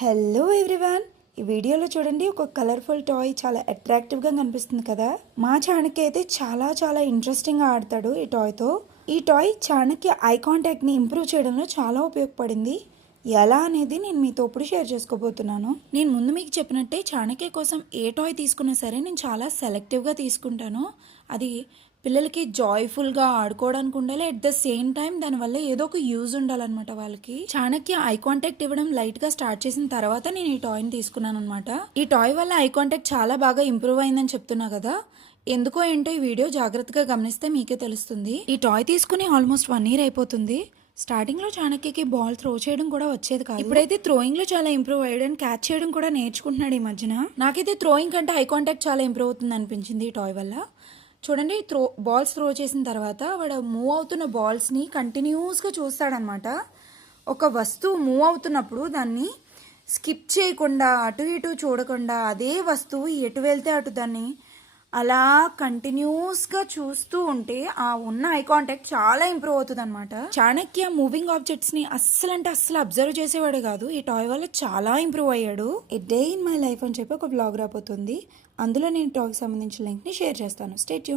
Hello everyone, ఈ వీడియోలో చూడండి ఒక కలర్ఫుల్ టాయ్ చాలా అట్రాక్టివ్గా కనిపిస్తుంది కదా. మా చాణక్య అయితే చాలా చాలా ఇంట్రెస్టింగ్గా ఆడతాడు ఈ టాయ్తో. ఈ టాయ్ చాణక్య ఐ కాంటాక్ట్ని ఇంప్రూవ్ చేయడంలో చాలా ఉపయోగపడింది. ఎలా అనేది నేను మీతో ఇప్పుడు షేర్ చేసుకోబోతున్నాను. నేను ముందు మీకు చెప్పినట్టే చాణక్య కోసం ఏ టాయ్ తీసుకున్నా సరే నేను చాలా సెలెక్టివ్గా తీసుకుంటాను. అది పిల్లలకి జాయ్ఫుల్గా ఆడుకోవడానికి ఉండాలి, అట్ ద సేమ్ టైం దానివల్ల ఏదో ఒక యూజ్ ఉండాలన్నమాట వాళ్ళకి. చాణక్య ఐ కాంటాక్ట్ ఇవ్వడం లైట్గా స్టార్ట్ చేసిన తర్వాత నేను ఈ టాయ్ని తీసుకున్నాను అనమాట. ఈ టాయ్ వల్ల ఐ కాంటాక్ట్ చాలా బాగా ఇంప్రూవ్ అయిందని చెప్తున్నా కదా. ఎందుకో ఏంటో ఈ వీడియో జాగ్రత్తగా గమనిస్తే మీకే తెలుస్తుంది. ఈ టాయ్ తీసుకుని ఆల్మోస్ట్ 1 year అయిపోతుంది. స్టార్టింగ్ లో చాణక్యకి బాల్ త్రో చేయడం కూడా వచ్చేది కాదు. ఇప్పుడైతే థ్రోయింగ్ లో చాలా ఇంప్రూవ్ అయ్యాడు, క్యాచ్ చేయడం కూడా నేర్చుకుంటున్నాడు ఈ మధ్యన. నాకైతే థ్రోయింగ్ కంటే ఐ కాంటాక్ట్ చాలా ఇంప్రూవ్ అవుతుంది అనిపించింది ఈ టాయ్ వల్ల. చూడండి, బాల్స్ త్రో చేసిన తర్వాత వాడు మూవ్ అవుతున్న బాల్స్ని కంటిన్యూస్గా చూస్తాడనమాట. ఒక వస్తువు మూవ్ అవుతున్నప్పుడు దాన్ని స్కిప్ చేయకుండా అటు ఇటు చూడకుండా అదే వస్తువు ఎటు వెళ్తే అటు దాన్ని అలా కంటిన్యూస్గా చూస్తూ ఉంటే ఆ ఉన్న ఐ కాంటాక్ట్ చాలా ఇంప్రూవ్ అవుతుంది అనమాట. చాణక్య మూవింగ్ ఆబ్జెక్ట్స్ని అస్సలు అంటే అస్సలు అబ్జర్వ్ చేసేవాడు కాదు. ఈ టాయ్ వల్ల చాలా ఇంప్రూవ్ అయ్యాడు. A day in my life అని చెప్పి ఒక బ్లాగ్ రాబోతుంది. అందులో నేను టాయ్కి సంబంధించిన లింక్ని షేర్ చేస్తాను. Stay tune.